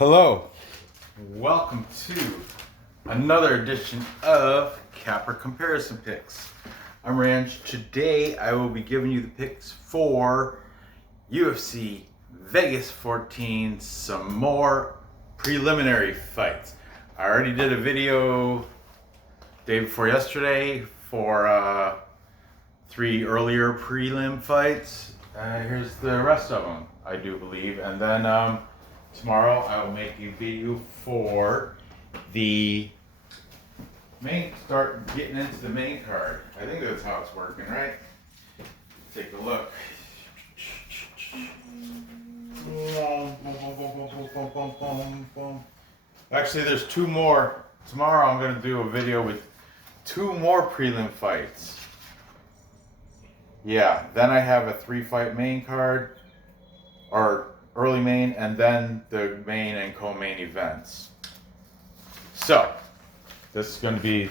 Hello, welcome to another edition of Capper Comparison Picks. I'm Ranch. Today I will be giving you the picks for UFC Vegas 14, some more preliminary fights. I already did a video day before yesterday for 3 earlier prelim fights. Here's the rest of them, I do believe, and then tomorrow I will make a video for the start getting into the main card. I think that's how it's working, right? Take a look. Actually, there's 2 more. Tomorrow I'm going to do a video with 2 more prelim fights. Yeah, then I have a 3-fight main card, or early main, and then the main and co-main events. So, this is going to be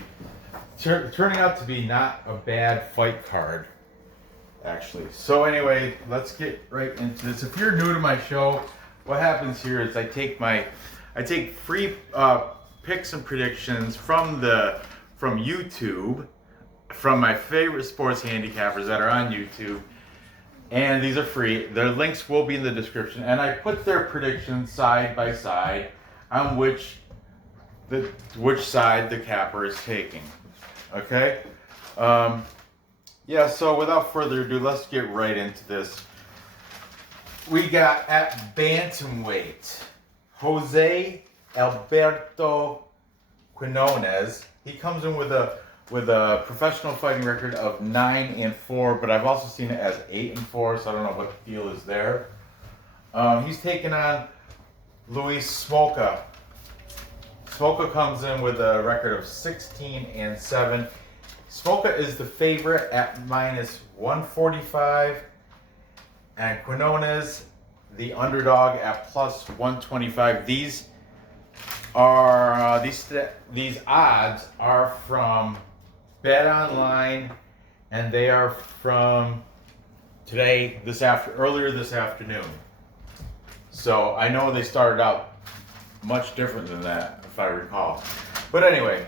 turning out to be not a bad fight card, actually. So anyway, let's get right into this. If you're new to my show, what happens here is I take free picks and predictions from YouTube, from my favorite sports handicappers that are on YouTube. And these are free. Their links will be in the description. And I put their predictions side by side on which side the capper is taking. Okay? Yeah, so without further ado, let's get right into this. We got at bantamweight, José Alberto Quinones. He comes in with a professional fighting record of 9-4, but I've also seen it as 8-4, so I don't know what the deal is there. He's taking on Rhys Smolka. Smolka comes in with a record of 16-7. Smolka is the favorite at -145, and Quinones the underdog at +125. These odds are from Bet Online, and they are from earlier this afternoon. So I know they started out much different than that, if I recall. But anyway,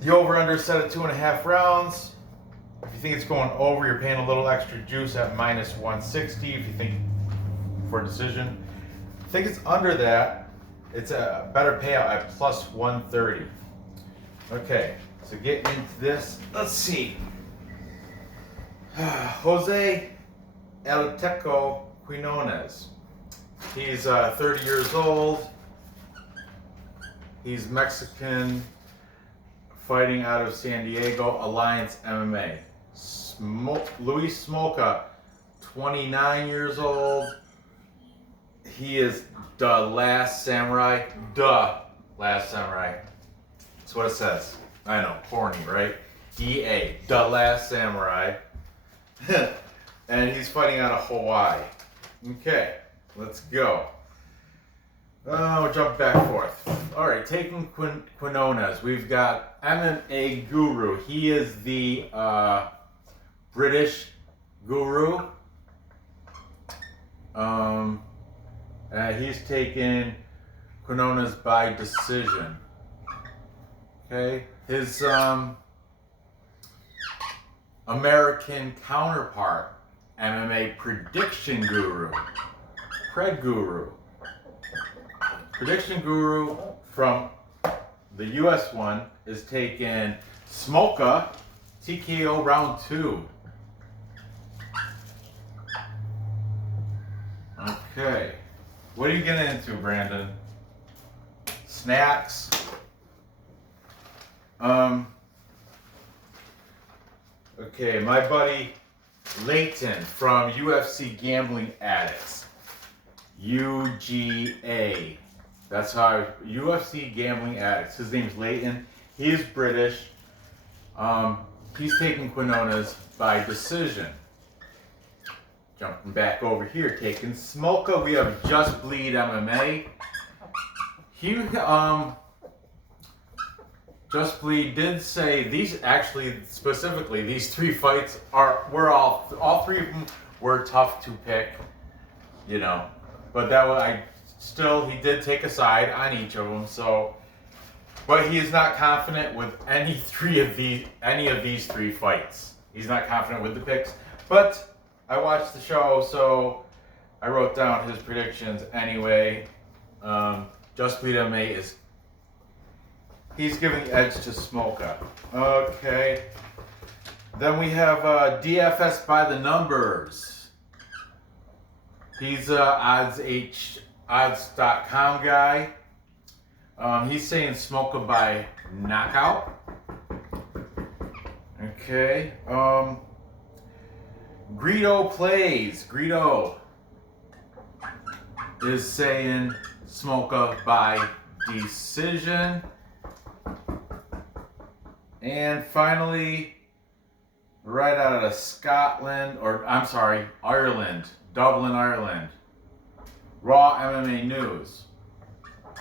the over-under is set at 2.5 rounds. If you think it's going over, you're paying a little extra juice at -160. If you think for a decision, if you think it's under that, it's a better payout at +130. Okay, so getting into this, let's see. José Alberto Quinones. He's 30 years old. He's Mexican, fighting out of San Diego, Alliance MMA. Rhys Smolka, 29 years old. He is the last samurai. That's what it says. I know, corny, right? DA, the last samurai. And he's fighting out of Hawaii. Okay, let's go. We'll jump back and forth. All right, taking Quinones, we've got MMA Guru. He is the British guru. He's taken Quinones by decision. Okay, his American counterpart, MMA Prediction Guru, Prediction Guru from the US one is taking Smolka, TKO round 2. Okay, what are you getting into, Brandon? Snacks? Okay, my buddy Leighton from UFC Gambling Addicts, UGA. That's how UFC Gambling Addicts. His name's Leighton. He is British. He's taking Quinones by decision. Jumping back over here, taking Smolka. We have Just Bleed MMA. Just Bleed did say these specifically these 3 fights were all 3 of them were tough to pick, but that was still, he did take a side on each of them. So, but he is not confident with any of these three fights. He's not confident with the picks. But I watched the show, so I wrote down his predictions anyway. Just Bleed MMA he's giving the edge to Smolka. Okay. Then we have DFS by the numbers. He's odds.com guy. He's saying Smolka by knockout. Okay. Greedo plays. Greedo is saying Smolka by decision. And finally, right out of Scotland, Ireland, Dublin, Ireland, Raw MMA News.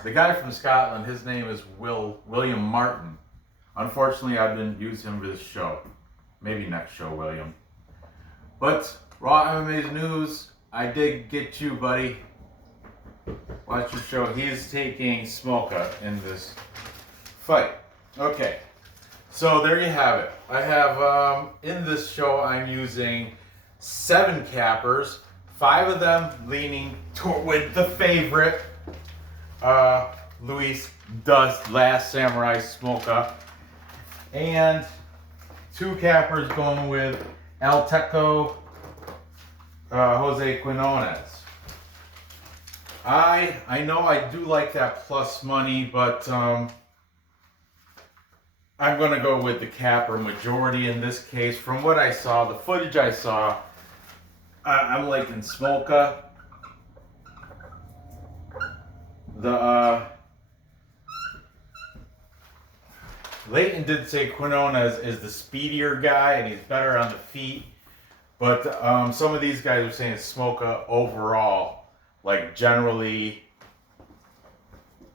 The guy from Scotland, his name is William Martin. Unfortunately, I didn't use him for this show. Maybe next show, William. But Raw MMA News, I did get you, buddy. Watch your show. He's taking Smolka in this fight. Okay. So there you have it. I have, in this show, I'm using 7 cappers. 5 of them leaning with the favorite, Luis Dust, Last Samurai Smolka. And 2 cappers going with El Teco, José Quinones. I know I do like that plus money, but I'm going to go with the capper majority in this case. From what I saw, the footage I saw, I'm liking Smolka. Leighton did say Quinones is the speedier guy and he's better on the feet. But some of these guys are saying Smolka overall, like generally,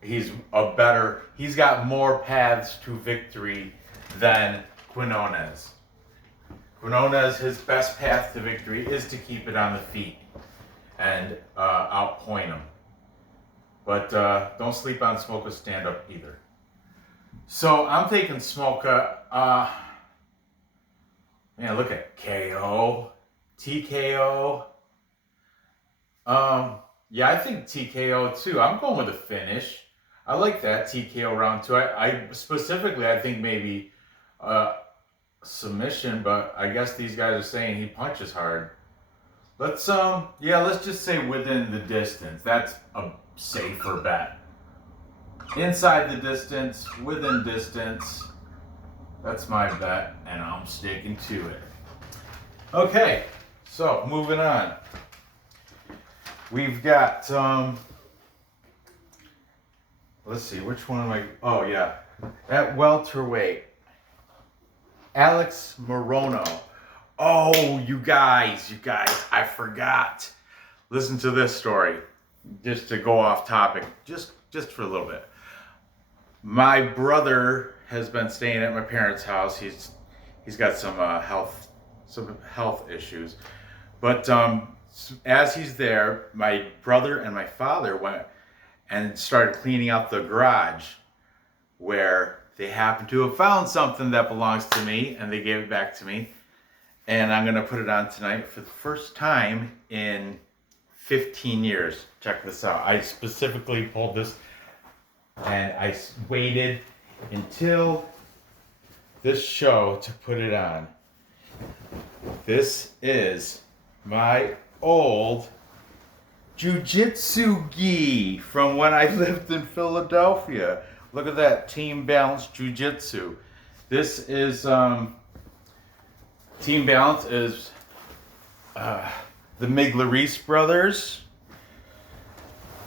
he's got more paths to victory than Quinones. Quinones, his best path to victory is to keep it on the feet and outpoint him. But don't sleep on Smolka's stand-up either. So I'm taking Smolka. Man, look at KO, TKO. Yeah, I think TKO too. I'm going with a finish. I like that TKO round 2. I specifically, I think maybe submission, but I guess these guys are saying he punches hard. Let's just say within the distance. That's a safer bet. Inside the distance, within distance. That's my bet, and I'm sticking to it. Okay, so moving on. We've got let's see, which one am I? Oh yeah, at welterweight, Alex Morono. Oh, you guys, I forgot. Listen to this story, just to go off topic, just for a little bit. My brother has been staying at my parents' house. He's got some health issues, but as he's there, my brother and my father went and started cleaning out the garage where they happened to have found something that belongs to me, and they gave it back to me. And I'm going to put it on tonight for the first time in 15 years. Check this out. I specifically pulled this, and I waited until this show to put it on. This is my old jiu-jitsu gi from when I lived in Philadelphia. Look at that, Team Balance Jiu-Jitsu. This is Team Balance is the Rhys brothers,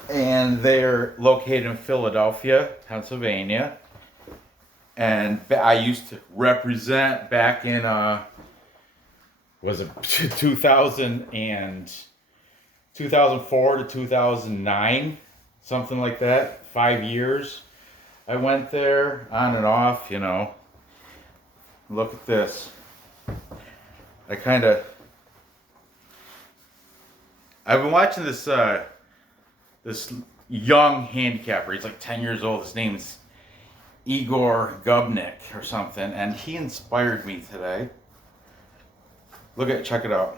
and they're located in Philadelphia, Pennsylvania. And I used to represent back in was it 2004 to 2009, something like that. 5 years I went there on and off, you know. Look at this. I've been watching this young handicapper. He's like 10 years old. His name's Igor Gubnik or something, and he inspired me today. Check it out.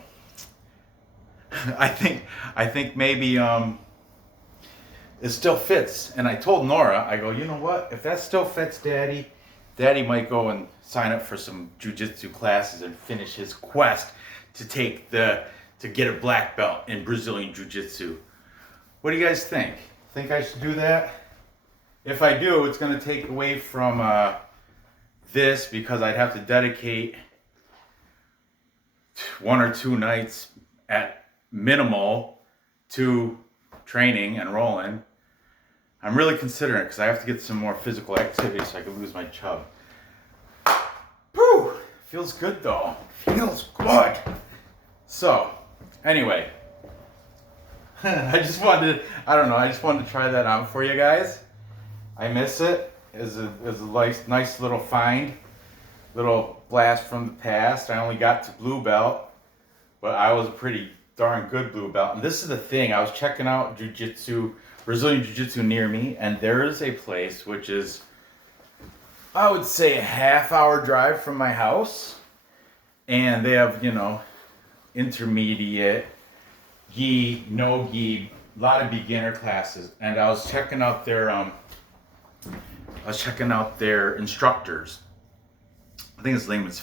I think maybe it still fits. And I told Nora, I go, you know what? If that still fits, Daddy might go and sign up for some jiu-jitsu classes and finish his quest to get a black belt in Brazilian jiu-jitsu. What do you guys think? Think I should do that? If I do, it's going to take away from this, because I'd have to dedicate 1 or 2 nights at minimal to training and rolling. I'm really considering it because I have to get some more physical activity so I can lose my chub. Whew! Feels good though. Feels good. So, anyway, I just wanted to try that on for you guys. I miss it. It's a nice little find, little blast from the past. I only got to blue belt, but I was a pretty darn good blue belt. And this is the thing, I was checking out Brazilian jiu-jitsu near me, and there is a place which is, I would say, a half-hour drive from my house, and they have, intermediate, gi, no gi, a lot of beginner classes. And I was checking out their instructors. I think his name is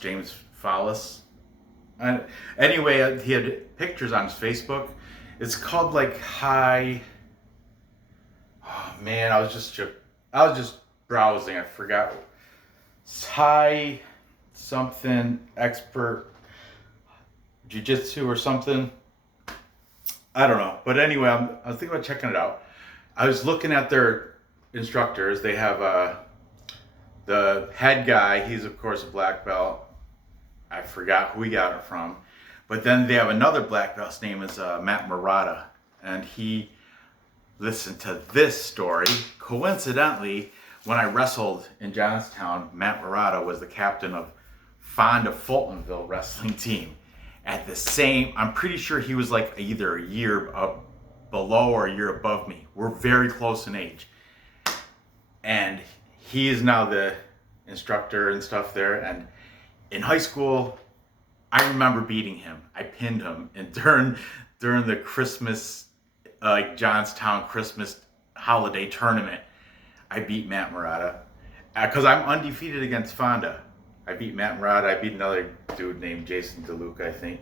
James Fallis. And anyway, he had pictures on his Facebook. It's called like High. Oh man, I was just browsing. I forgot. High something expert jiu-jitsu or something. I don't know. But anyway, I was thinking about checking it out. I was looking at their instructors. They have the head guy. He's of course a black belt. I forgot who he got it from. But then they have another black belt. His name is Matt Murata. And he listened to this story. Coincidentally, when I wrestled in Johnstown, Matt Murata was the captain of Fonda Fultonville wrestling team. I'm pretty sure he was like either a year below or a year above me. We're very close in age. And he is now the instructor and stuff there. And in high school, I remember beating him. I pinned him, and during the Christmas, Johnstown Christmas holiday tournament, I beat Matt Murata because I'm undefeated against Fonda. I beat Matt Murata. I beat another dude named Jason DeLuca, I think.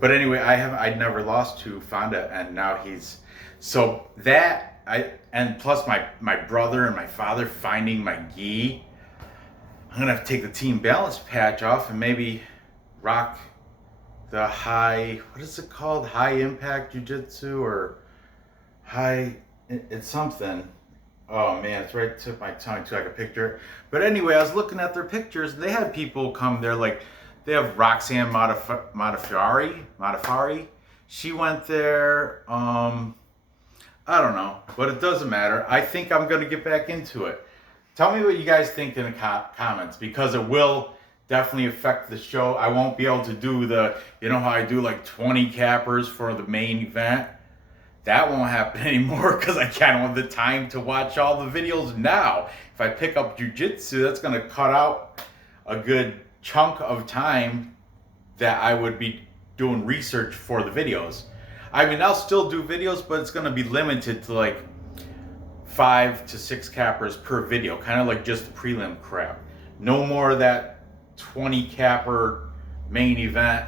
But anyway, I'd never lost to Fonda, and now and plus my brother and my father finding my gi. I'm gonna have to take the team balance patch off and maybe rock the what is it called? High impact jiu-jitsu or it's something. Oh man, it's right at the tip of my tongue too. I could picture it. But anyway, I was looking at their pictures. They had people come there, like they have Roxanne Modafari. She went there. I don't know, but it doesn't matter. I think I'm gonna get back into it. Tell me what you guys think in the comments, because it will definitely affect the show. I won't be able to do how I do like 20 cappers for the main event. That won't happen anymore because I can't have the time to watch all the videos now. If I pick up jiu-jitsu, that's going to cut out a good chunk of time that I would be doing research for the videos. I mean, I'll still do videos, but it's going to be limited to like 5 to 6 cappers per video, kind of like just the prelim crap. No more of that 20 capper main event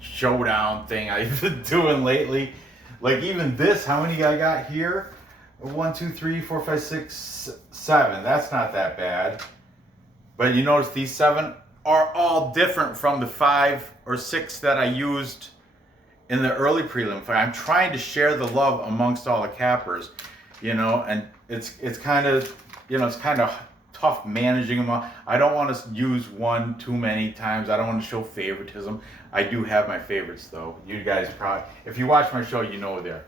showdown thing I've been doing lately. Like even this, how many I got here? 1, 2, 3, 4, 5, 6, 7. That's not that bad. But you notice these 7 are all different from the 5 or 6 that I used in the early prelim fight. I'm trying to share the love amongst all the cappers, and it's kind of, it's kind of tough managing them all. I don't want to use one too many times. I don't want to show favoritism. I do have my favorites though. You guys probably, if you watch my show, you know they're.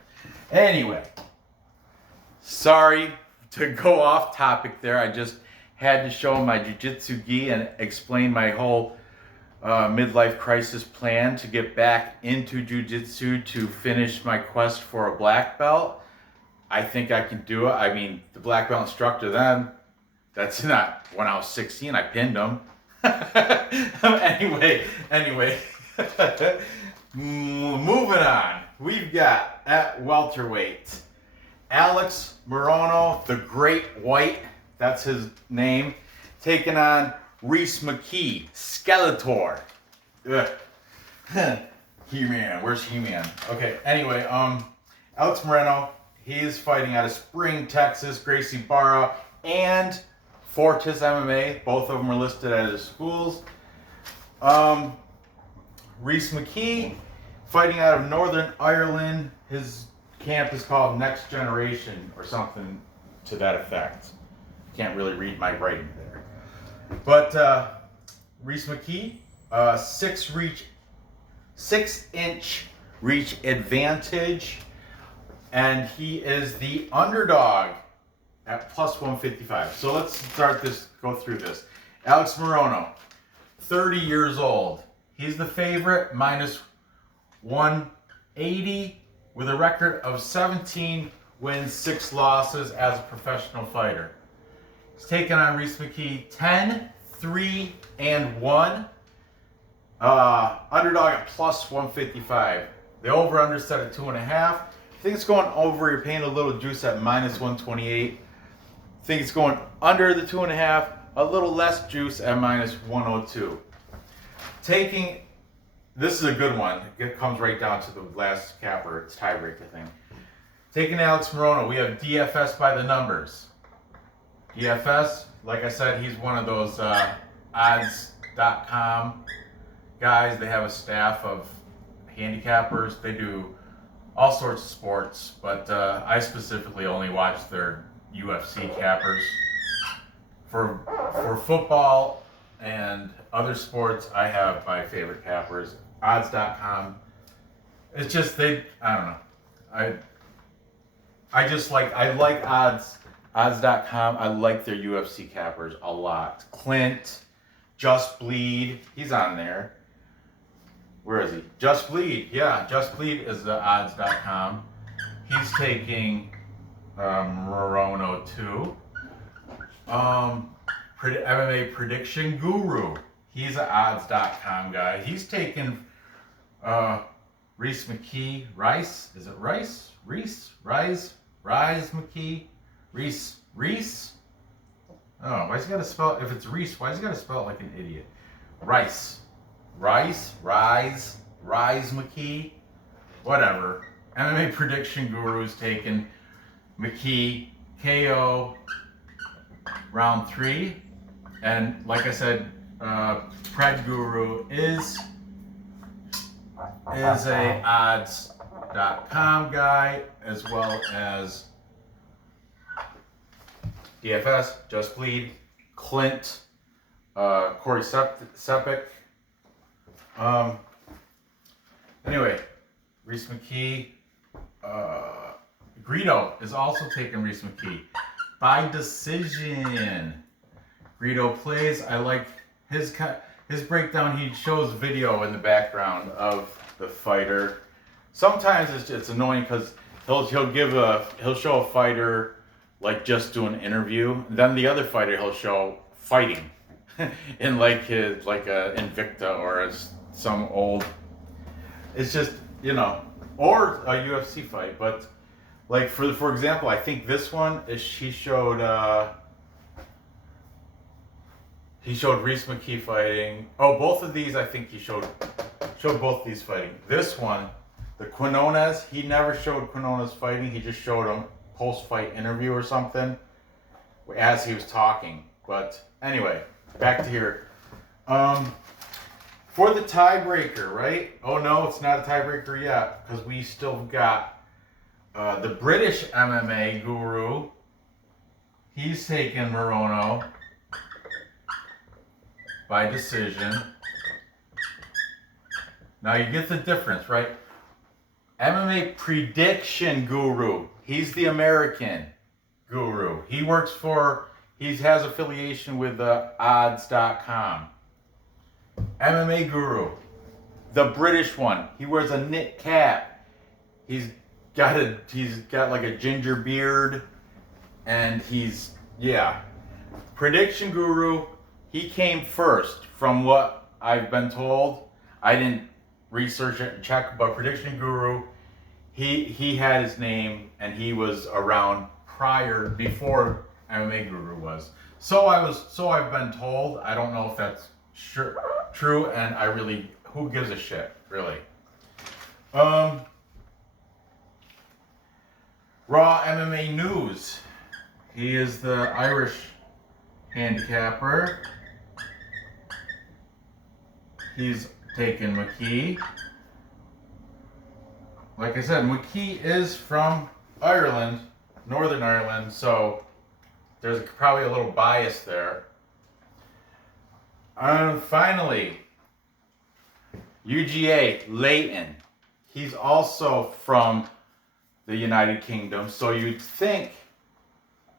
Anyway, sorry to go off topic there. I just had to show my jiu-jitsu gi and explain my whole midlife crisis plan to get back into jiu-jitsu to finish my quest for a black belt. I think I can do it. I mean, the black belt instructor then, that's not when I was 16, I pinned him. anyway, moving on. We've got at welterweight, Alex Morono, the Great White, that's his name, taking on Rhys McKee, Skeletor. He-Man, where's He-Man? Okay, anyway, Alex Moreno, he is fighting out of Spring, Texas, Gracie Barra, and Fortis MMA. Both of them are listed at his schools. Rhys McKee, fighting out of Northern Ireland. His camp is called Next Generation or something to that effect. Can't really read my writing there. But Rhys McKee, 6-inch reach advantage, and he is the underdog at plus 155. So let's go through this. Alex Morono, 30 years old. He's the favorite, minus 180, with a record of 17 wins, 6 losses as a professional fighter. He's taking on Rhys McKee, 10-3-1. Underdog at plus 155. The over-under set at 2.5. I think it's going over. You're paying a little juice at minus 128. I think it's going under the 2.5. A little less juice at minus 102. This is a good one. It comes right down to the last capper. It's tiebreaker thing. Taking Alex Morono, we have DFS by the numbers. DFS, like I said, he's one of those odds.com guys. They have a staff of handicappers. They do all sorts of sports, but I specifically only watch their UFC cappers. For football and other sports, I have my favorite cappers. Odds.com. It's just I don't know. I like odds.com. I like their UFC cappers a lot. Clint, Just Bleed, he's on there. Where is he? Just Bleed. Yeah, Just Bleed is the odds.com. He's taking Morono too. MMA Prediction Guru. He's an odds.com guy. He's taken Rhys McKee. Rhys? Is it Rhys? Rhys? Rhys McKee? Rhys? Oh, why's he got to spell it? If it's Rhys, why's he got to spell it like an idiot? Rhys McKee? Whatever. MMA Prediction Guru's taken McKee KO round 3. And like I said, Pred Guru is a odds.com guy, as well as DFS, Just Bleed, Clint, Corey Sepik. Anyway, Rhys McKee. Greedo is also taking Rhys McKee by decision. Greedo plays. I like his breakdown. He shows video in the background of the fighter. Sometimes it's annoying because he'll show a fighter like just do an interview. And then the other fighter he'll show fighting in like Invicta or some old. It's just or a UFC fight. But like for example, I think this one is he showed Rhys McKee fighting. Oh, both of these I think he showed both these fighting. This one, the Quinones, he never showed Quinones fighting. He just showed him post-fight interview or something as he was talking. But anyway, back to here. For the tiebreaker, right? Oh no, it's not a tiebreaker yet because we still got the British MMA guru. He's taking Morono by decision. Now you get the difference, right? MMA Prediction Guru. He's the American guru. He has affiliation with odds.com. MMA Guru, the British one. He wears a knit cap. He's he's got like a ginger beard, and yeah. Prediction Guru, he came first from what I've been told. I didn't research it and check, but Prediction Guru, he had his name, and he was around before MMA Guru was. So I've been told. I don't know if that's true, and who gives a shit, really. Raw MMA news. He is the Irish handicapper. He's taken McKee. Like I said, McKee is from Ireland, Northern Ireland, so there's probably a little bias there. Finally, UGA Leighton. He's also from the United Kingdom, so you'd think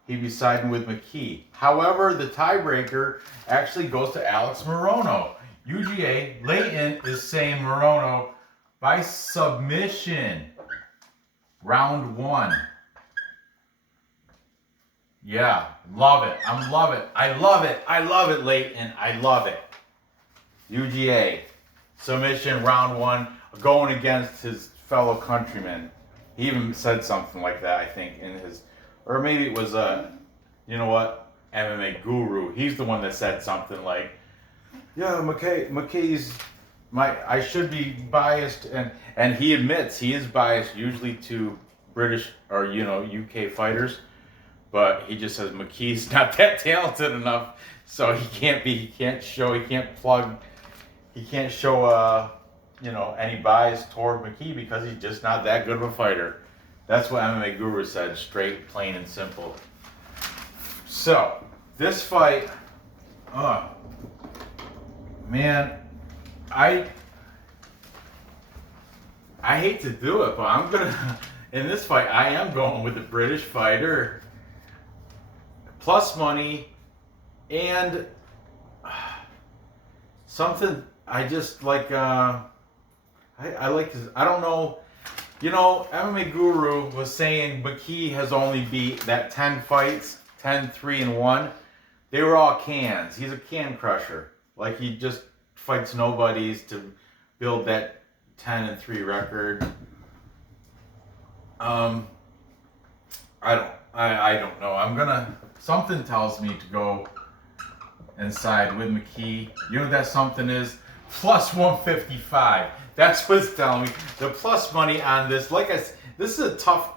he'd be siding with McKee. However, the tiebreaker actually goes to Alex Morono. UGA Leighton is saying Morono by submission. Round 1. Yeah, love it. I love it. I love it, Leighton. I love it. UGA submission, round 1, going against his fellow countrymen. He even said something like that, I think, in his, or maybe it was you know what, MMA Guru. He's the one that said something like, yeah, McKee's I should be biased, and he admits he is biased usually to British or UK fighters, but he just says McKee's not that talented enough, so he can't show any bias toward McKee because he's just not that good of a fighter. That's what MMA Guru said, straight, plain, and simple. So this fight, man, I hate to do it, but in this fight, I am going with the British fighter. Plus money, and something I just like, I like this, I don't know, MMA Guru was saying McKee has only beat that 10 fights, 10, 3-1. They were all cans. He's a can crusher. Like, he just fights nobodies to build that 10-3 record. I don't know. Something tells me to go and side with McKee. You know what that something is? Plus 155. That's what's telling me. The plus money on this, like I said, this is a tough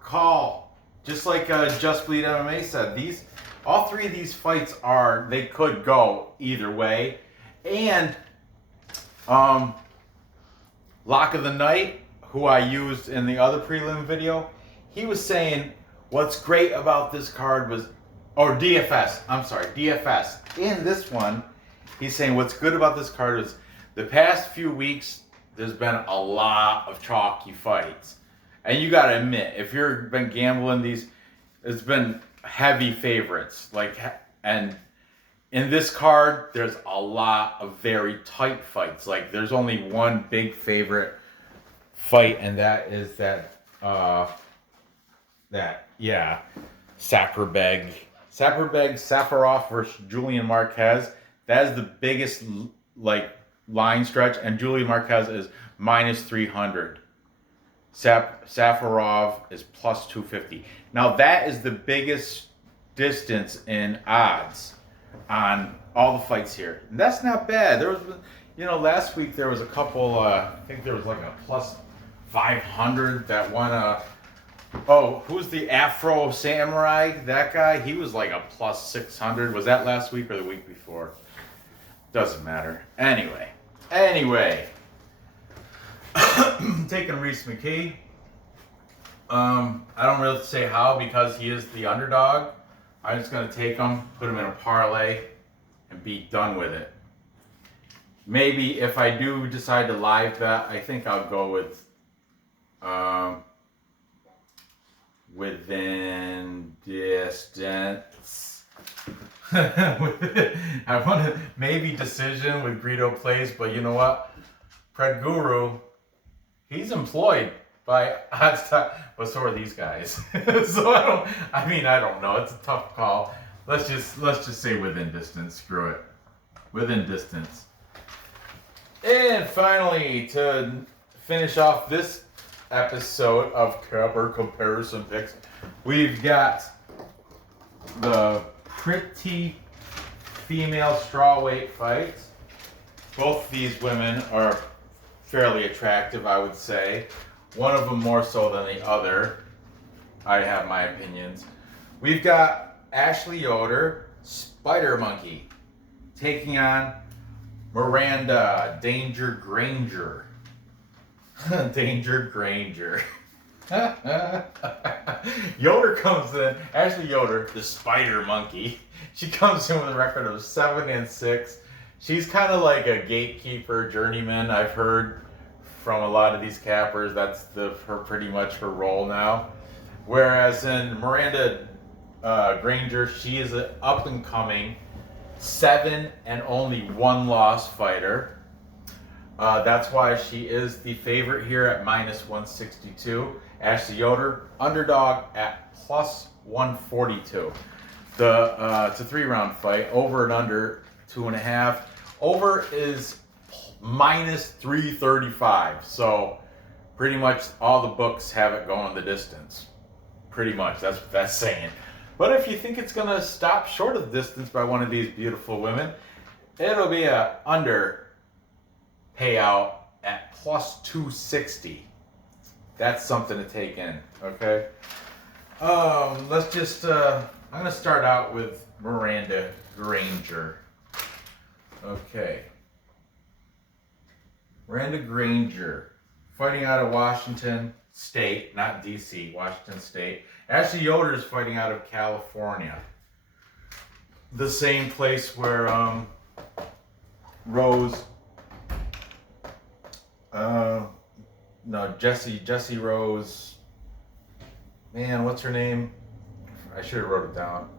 call. Just like Just Bleed MMA said, all 3 of these fights they could go either way. And Lock of the Night, who I used in the other prelim video, he was saying what's great about this card was, DFS. In this one, he's saying what's good about this card is the past few weeks, there's been a lot of chalky fights. And you got to admit, if you've been gambling these, it's been heavy favorites. And in this card, there's a lot of very tight fights. Like, there's only one big favorite fight, and that is Safarov versus Julian Marquez. That is the biggest line stretch, and Julian Marquez is minus 300. Safarov is plus 250. Now that is the biggest distance in odds on all the fights here. And that's not bad. There was, last week there was a couple, I think there was like a plus 500 that won who's the Afro Samurai? That guy, he was like a plus 600. Was that last week or the week before? Doesn't matter. Anyway. Taking Rhys McKee. I don't really say how because he is the underdog. I'm just going to take him, put him in a parlay, and be done with it. Maybe if I do decide to live bet, I think I'll go with within distance. I want to maybe decision with Greedo plays, but you know what? Pred Guru, he's employed by odds time, but so are these guys. So I don't know. It's a tough call. Let's just say within distance. Screw it. Within distance. And finally, to finish off this episode of Capper Comparison Picks, we've got the pretty female strawweight fights. Both of these women are fairly attractive, I would say. One of them more so than the other. I have my opinions. We've got Ashley Yoder, Spider Monkey, taking on Miranda Danger Granger. Danger Granger. Yoder comes in, Ashley Yoder, the Spider Monkey. She comes in with a record of 7-6. She's kind of like a gatekeeper, journeyman. I've heard from a lot of these cappers that's pretty much her role now. Whereas in Miranda Granger, she is an up and coming 7 and only 1 loss fighter. That's why she is the favorite here at -162. Ashley Yoder, underdog at +142. It's a 3-round fight, over and under 2.5. Over is -335. So pretty much all the books have it going the distance. Pretty much, that's what that's saying. But if you think it's going to stop short of the distance by one of these beautiful women, it'll be a under payout at +260. That's something to take in, okay? Let's just, I'm going to start out with Miranda Granger. Okay. Miranda Granger, fighting out of Washington State, not D.C., Washington State. Ashley Yoder is fighting out of California. The same place where Jesse Rose, man, what's her name? I should have wrote it down.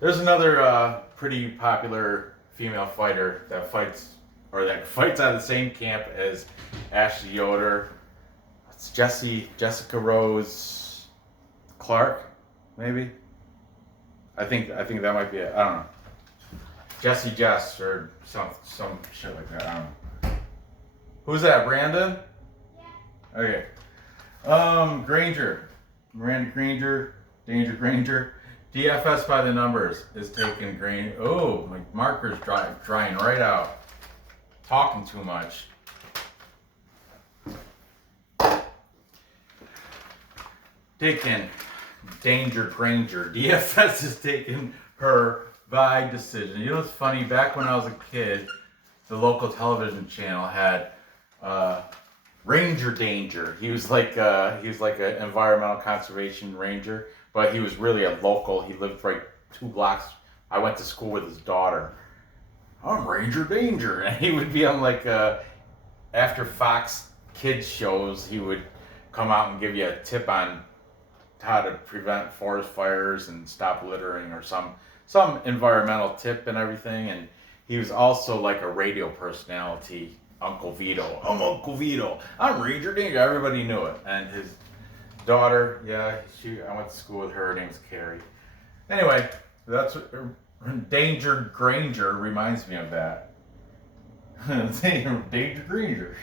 There's another pretty popular female fighter that fights out of the same camp as Ashley Yoder. It's Jessica Rose Clark, maybe. I think that might be it. I don't know. Jess or some shit like that. I don't know. Who's that? Brandon? Yeah. Okay. Granger, Miranda Granger, Danger Granger. DFS by the numbers is taking Granger. Oh, my marker's drying right out. Talking too much. Taking Danger Granger. DFS is taking her by decision. You know what's funny? Back when I was a kid, the local television channel had Ranger Danger. He was like an environmental conservation ranger, but he was really a local. He lived right 2 blocks. I went to school with his daughter. I'm Ranger Danger, and he would be on after Fox Kids shows. He would come out and give you a tip on how to prevent forest fires and stop littering, or some environmental tip and everything. And he was also like a radio personality. Uncle Vito. I'm Uncle Vito. I'm Ranger Danger. Everybody knew it. And his daughter, I went to school with her. Her name's Carrie. Anyway, that's what Danger Granger reminds me of that. Danger Granger.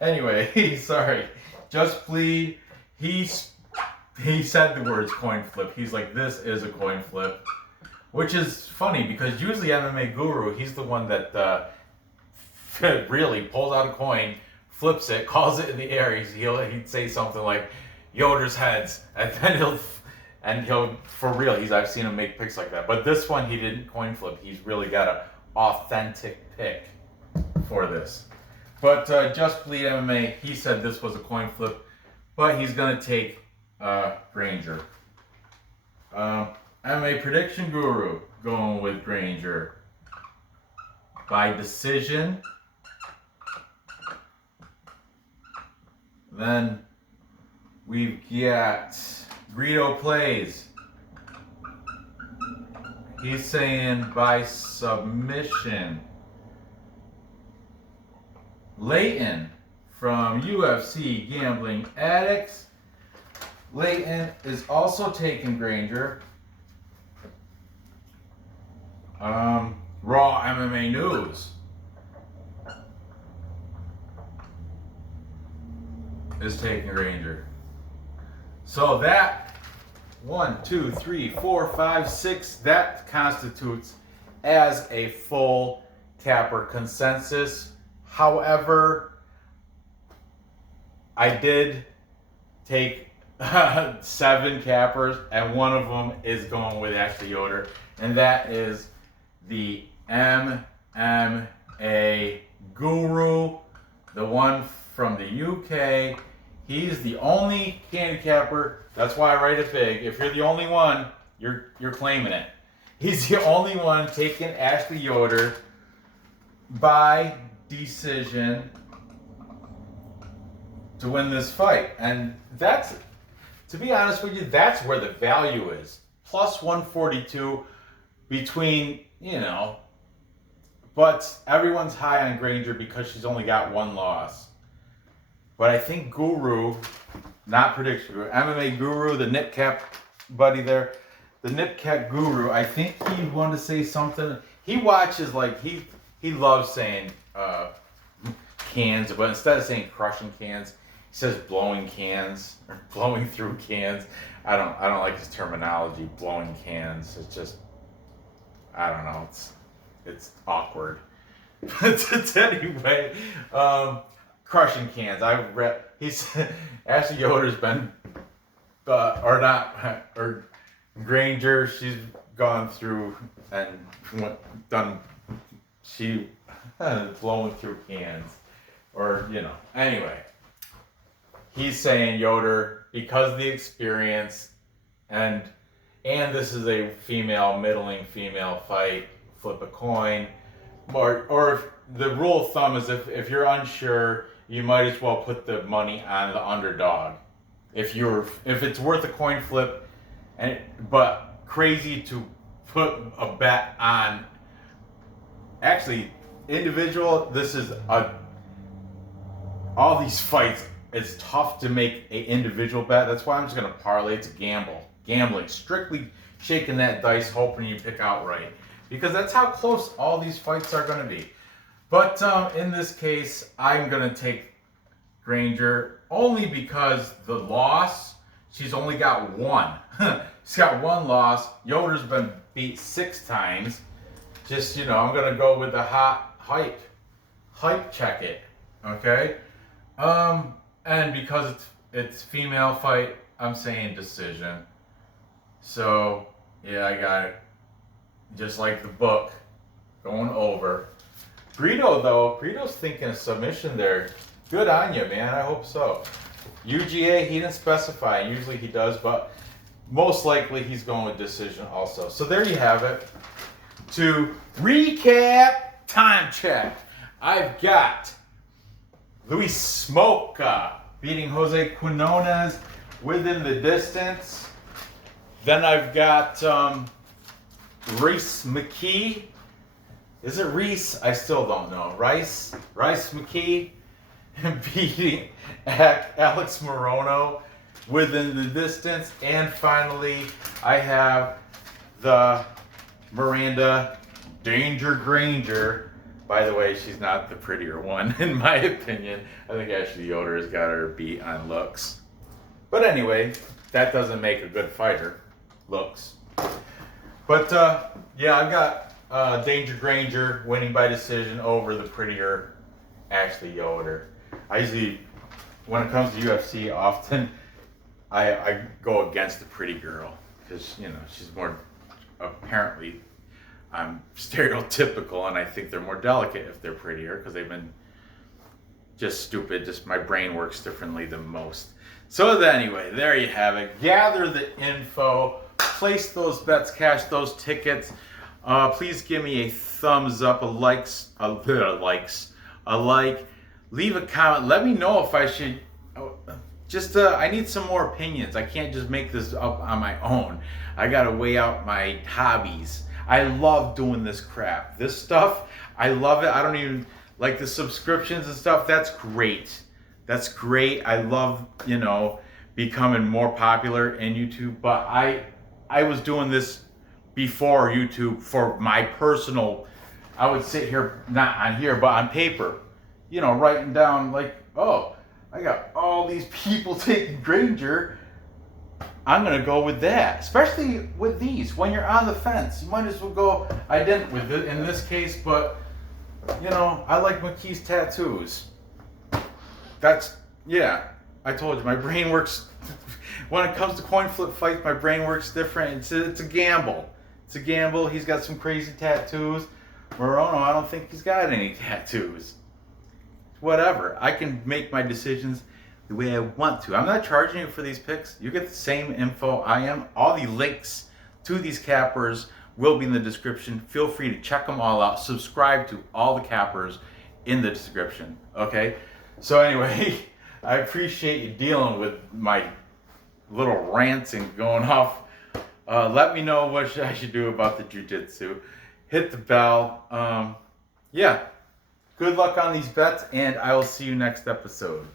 Anyway, sorry. Just Bleed. He said the words coin flip. He's like, this is a coin flip. Which is funny because usually MMA Guru, he's the one that really pulls out a coin, flips it, calls it in the air. He'd say something like Yoder's heads, and then he'll for real. I've seen him make picks like that. But this one he didn't coin flip. He's really got an authentic pick for this. But Just Bleed MMA, he said this was a coin flip, but he's gonna take Granger. MMA Prediction Guru going with Granger by decision. Then we've got Greedo Plays. He's saying by submission. Leighton from UFC Gambling Addicts. Layton is also taking Granger. Raw MMA News is taking Granger. So that 1, 2, 3, 4, 5, 6, that constitutes as a full capper consensus. However, I did take 7 cappers, and one of them is going with Ashley Yoder, and that is the MMA Guru, the one from the UK. He's the only handicapper. That's why I write it big. If you're the only one, you're claiming it. He's the only one taking Ashley Yoder by decision to win this fight. And that's, to be honest with you, that's where the value is. Plus 142 between, but everyone's high on Granger because she's only got 1 loss. But I think Guru, not prediction guru, MMA Guru, the Nip Cap buddy there, the Nip Cap Guru, I think he wanted to say something. He watches, like, he loves saying cans, but instead of saying crushing cans, he says blowing cans or blowing through cans. I don't like his terminology, blowing cans. It's just, I don't know, it's awkward. But anyway, crushing cans. I read, Ashley Yoder's been, or Granger, she's gone through and done, she blowing through cans, or, anyway. He's saying Yoder, because of the experience, and this is a middling female fight, flip a coin, or the rule of thumb is if you're unsure, you might as well put the money on the underdog. If it's worth a coin flip, but crazy to put a bet on. Actually, individual. This is all these fights. It's tough to make an individual bet. That's why I'm just gonna parlay. It's gambling, strictly shaking that dice, hoping you pick out right, because that's how close all these fights are gonna be. But in this case, I'm gonna take Granger only because the loss, she's only got 1. She's got 1 loss. Yoder's been beat 6 times. Just, I'm gonna go with the hype check it, okay? And because it's female fight, I'm saying decision. So yeah, I got it. Just like the book, going over. Brito's thinking of submission there. Good on you, man. I hope so. UGA, he didn't specify. Usually he does, but most likely he's going with decision also. So there you have it. To recap, time check. I've got Smolka beating José Quinones within the distance. Then I've got Rhys McKee. Is it Rhys? I still don't know. Rhys McKee beating Alex Morono within the distance. And finally, I have the Miranda Granger. By the way, she's not the prettier one, in my opinion. I think Ashley Yoder has got her beat on looks. But anyway, that doesn't make a good fighter, looks. But yeah, I've got Granger winning by decision over the prettier Ashley Yoder. I usually, when it comes to UFC, often I go against the pretty girl because, she's more, apparently, I'm stereotypical, and I think they're more delicate if they're prettier because they've been just stupid. Just my brain works differently than most. So anyway, there you have it. Gather the info, place those bets, cash those tickets. Please give me a thumbs up, a like, leave a comment. Let me know if I should. I need some more opinions. I can't just make this up on my own. I gotta weigh out my hobbies. I love doing this crap. This stuff, I love it. I don't even like the subscriptions and stuff. That's great. That's great. I love, you know, becoming more popular in YouTube, but I was doing this before YouTube for my personal, I would sit here, not on here, but on paper, you know, writing down like, oh, I got all these people taking Granger. I'm going to go with that. Especially with these. When you're on the fence, you might as well go. I didn't with it in this case, but, you know, I like McKee's tattoos. That's, yeah, I told you, my brain works, when it comes to coin flip fights, my brain works different. It's a gamble. It's a gamble. He's got some crazy tattoos. Morono, I don't think he's got any tattoos. Whatever. I can make my decisions the way I want to. I'm not charging you for these picks. You get the same info I am. All the links to these cappers will be in the description. Feel free to check them all out. Subscribe to all the cappers in the description. Okay? So anyway, I appreciate you dealing with my little rants and going off. Let me know what I should do about the jiu-jitsu. Hit the bell. Yeah. Good luck on these bets, and I will see you next episode.